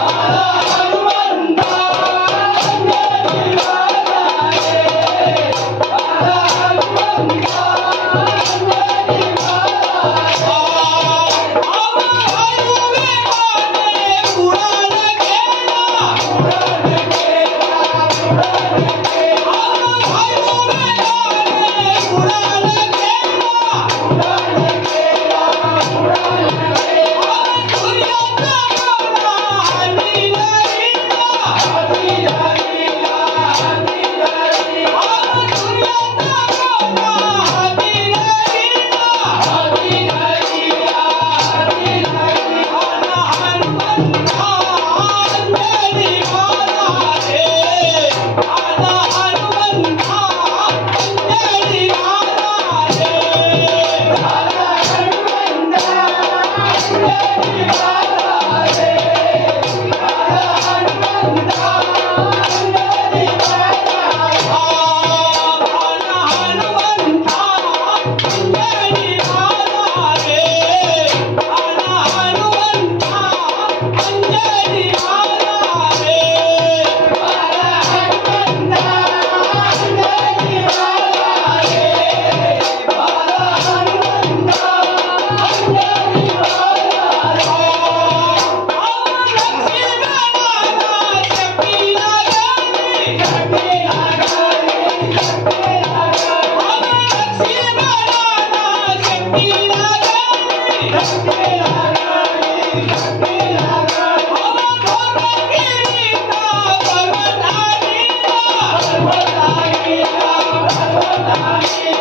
Oh! Oh! Amen.